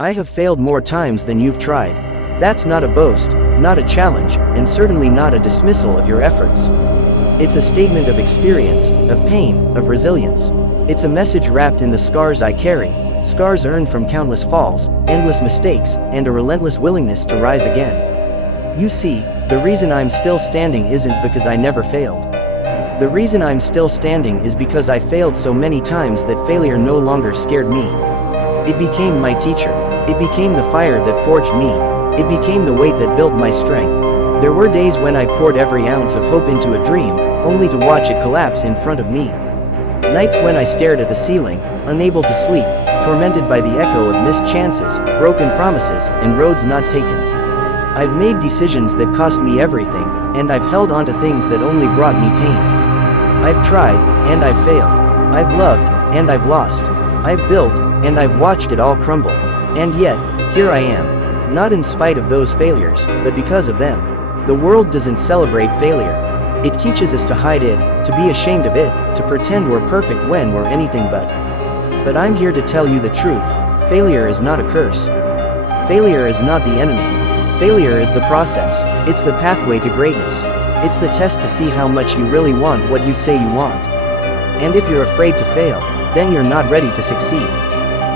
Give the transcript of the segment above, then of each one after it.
I have failed more times than you've tried. That's not a boast, not a challenge, and certainly not a dismissal of your efforts. It's a statement of experience, of pain, of resilience. It's a message wrapped in the scars I carry, scars earned from countless falls, endless mistakes, and a relentless willingness to rise again. You see, the reason I'm still standing isn't because I never failed. The reason I'm still standing is because I failed so many times that failure no longer scared me. It became my teacher. It became the fire that forged me. It became the weight that built my strength. There were days when I poured every ounce of hope into a dream, only to watch it collapse in front of me. Nights when I stared at the ceiling, unable to sleep, tormented by the echo of missed chances, broken promises, and roads not taken. I've made decisions that cost me everything, and I've held on to things that only brought me pain. I've tried, and I've failed. I've loved, and I've lost. I've built, and I've watched it all crumble. And yet, here I am. Not in spite of those failures, but because of them. The world doesn't celebrate failure. It teaches us to hide it, to be ashamed of it, to pretend we're perfect when we're anything but. But I'm here to tell you the truth. Failure is not a curse. Failure is not the enemy. Failure is the process. It's the pathway to greatness. It's the test to see how much you really want what you say you want. And if you're afraid to fail, then you're not ready to succeed.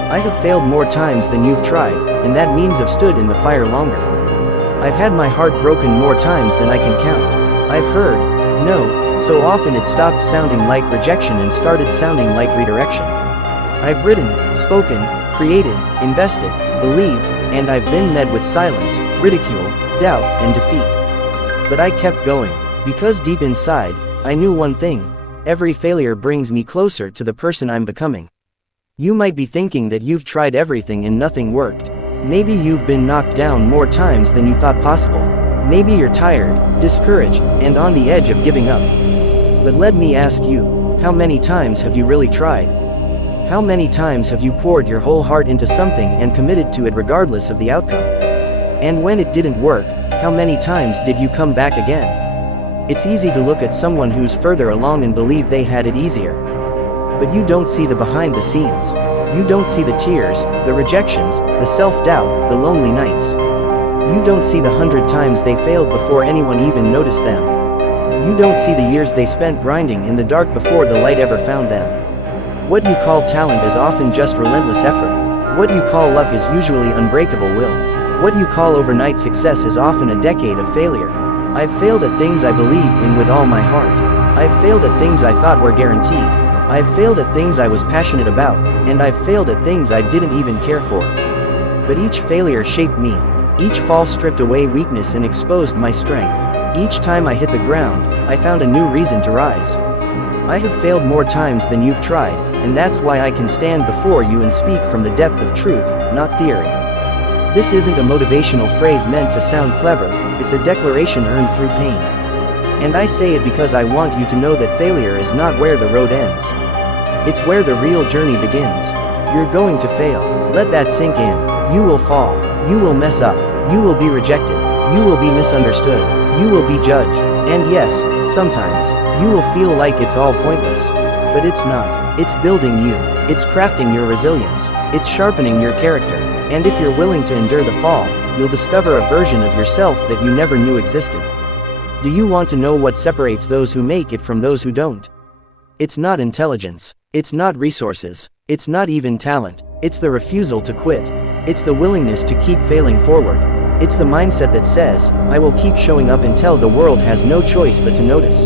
I have failed more times than you've tried, and that means I've stood in the fire longer. I've had my heart broken more times than I can count. I've heard no so often it stopped sounding like rejection and started sounding like redirection. I've written, spoken, created, invested, believed, and I've been met with silence, ridicule, doubt, and defeat. But I kept going, because deep inside, I knew one thing: every failure brings me closer to the person I'm becoming. You might be thinking that you've tried everything and nothing worked. Maybe you've been knocked down more times than you thought possible. Maybe you're tired, discouraged, and on the edge of giving up. But let me ask you, how many times have you really tried? How many times have you poured your whole heart into something and committed to it regardless of the outcome? And when it didn't work, how many times did you come back again? It's easy to look at someone who's further along and believe they had it easier. But you don't see the behind the scenes. You don't see the tears, the rejections, the self-doubt, the lonely nights. You don't see the 100 times they failed before anyone even noticed them. You don't see the years they spent grinding in the dark before the light ever found them. What you call talent is often just relentless effort. What you call luck is usually unbreakable will. What you call overnight success is often a decade of failure. I've failed at things I believed in with all my heart. I've failed at things I thought were guaranteed. I've failed at things I was passionate about, and I've failed at things I didn't even care for. But each failure shaped me. Each fall stripped away weakness and exposed my strength. Each time I hit the ground, I found a new reason to rise. I have failed more times than you've tried, and that's why I can stand before you and speak from the depth of truth, not theory. This isn't a motivational phrase meant to sound clever, it's a declaration earned through pain. And I say it because I want you to know that failure is not where the road ends. It's where the real journey begins. You're going to fail. Let that sink in. You will fall. You will mess up. You will be rejected. You will be misunderstood. You will be judged. And yes, sometimes, you will feel like it's all pointless. But it's not. It's building you. It's crafting your resilience. It's sharpening your character. And if you're willing to endure the fall, you'll discover a version of yourself that you never knew existed. Do you want to know what separates those who make it from those who don't? It's not intelligence. It's not resources. It's not even talent. It's the refusal to quit. It's the willingness to keep failing forward. It's the mindset that says, I will keep showing up until the world has no choice but to notice.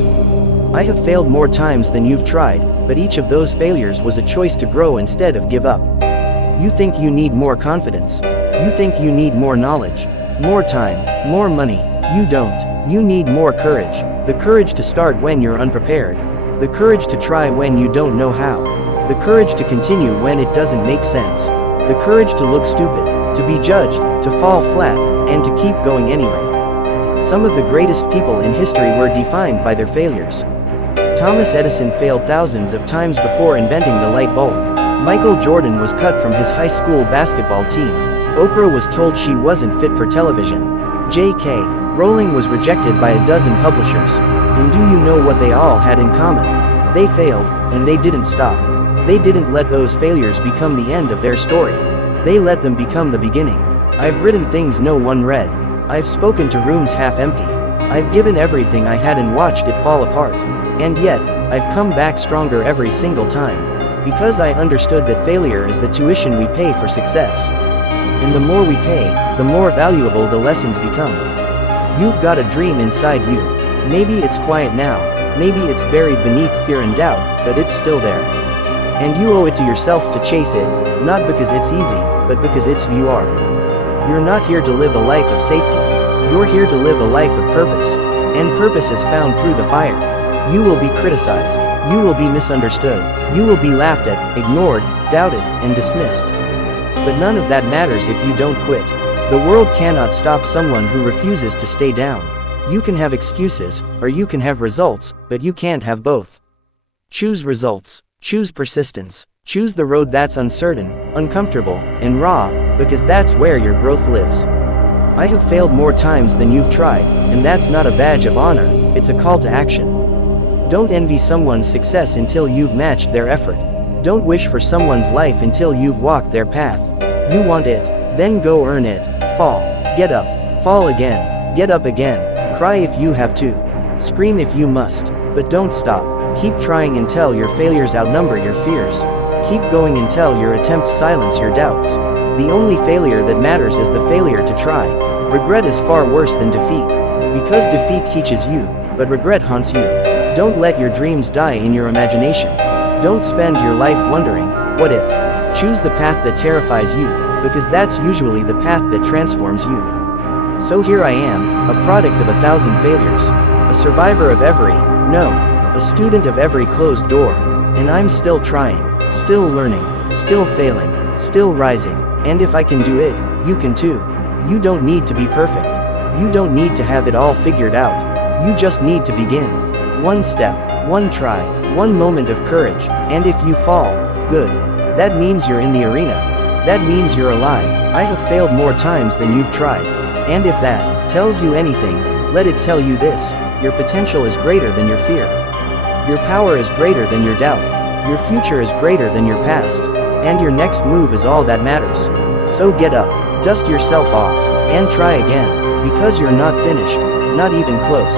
I have failed more times than you've tried, but each of those failures was a choice to grow instead of give up. You think you need more confidence. You think you need more knowledge, more time, more money. You don't. You need more courage. The courage to start when you're unprepared. The courage to try when you don't know how. The courage to continue when it doesn't make sense. The courage to look stupid, to be judged, to fall flat, and to keep going anyway. Some of the greatest people in history were defined by their failures. Thomas Edison failed thousands of times before inventing the light bulb. Michael Jordan was cut from his high school basketball team. Oprah was told she wasn't fit for television. J.K. Rowling was rejected by a dozen publishers. And do you know what they all had in common? They failed, and they didn't stop. They didn't let those failures become the end of their story. They let them become the beginning. I've written things no one read. I've spoken to rooms half empty. I've given everything I had and watched it fall apart. And yet, I've come back stronger every single time. Because I understood that failure is the tuition we pay for success. And the more we pay, the more valuable the lessons become. You've got a dream inside you. Maybe it's quiet now, maybe it's buried beneath fear and doubt, but it's still there. And you owe it to yourself to chase it, not because it's easy, but because it's who you are. You're not here to live a life of safety. You're here to live a life of purpose. And purpose is found through the fire. You will be criticized. You will be misunderstood. You will be laughed at, ignored, doubted, and dismissed. But none of that matters if you don't quit. The world cannot stop someone who refuses to stay down. You can have excuses, or you can have results, but you can't have both. Choose results. Choose persistence. Choose the road that's uncertain, uncomfortable, and raw, because that's where your growth lives. I have failed more times than you've tried, and that's not a badge of honor, it's a call to action. Don't envy someone's success until you've matched their effort. Don't wish for someone's life until you've walked their path. You want it, then go earn it. Fall. Get up. Fall again. Get up again. Cry if you have to. Scream if you must. But don't stop. Keep trying until your failures outnumber your fears. Keep going until your attempts silence your doubts. The only failure that matters is the failure to try. Regret is far worse than defeat. Because defeat teaches you, but regret haunts you. Don't let your dreams die in your imagination. Don't spend your life wondering, what if? Choose the path that terrifies you, because that's usually the path that transforms you. So here I am, a product of 1,000 failures. A survivor of every, no, a student of every closed door. And I'm still trying, still learning, still failing, still rising. And if I can do it, you can too. You don't need to be perfect. You don't need to have it all figured out. You just need to begin. One step, one try, one moment of courage, and if you fall, good. That means you're in the arena. That means you're alive. I have failed more times than you've tried. And if that tells you anything, let it tell you this: your potential is greater than your fear. Your power is greater than your doubt. Your future is greater than your past. And your next move is all that matters. So get up, dust yourself off, and try again, because you're not finished, not even close.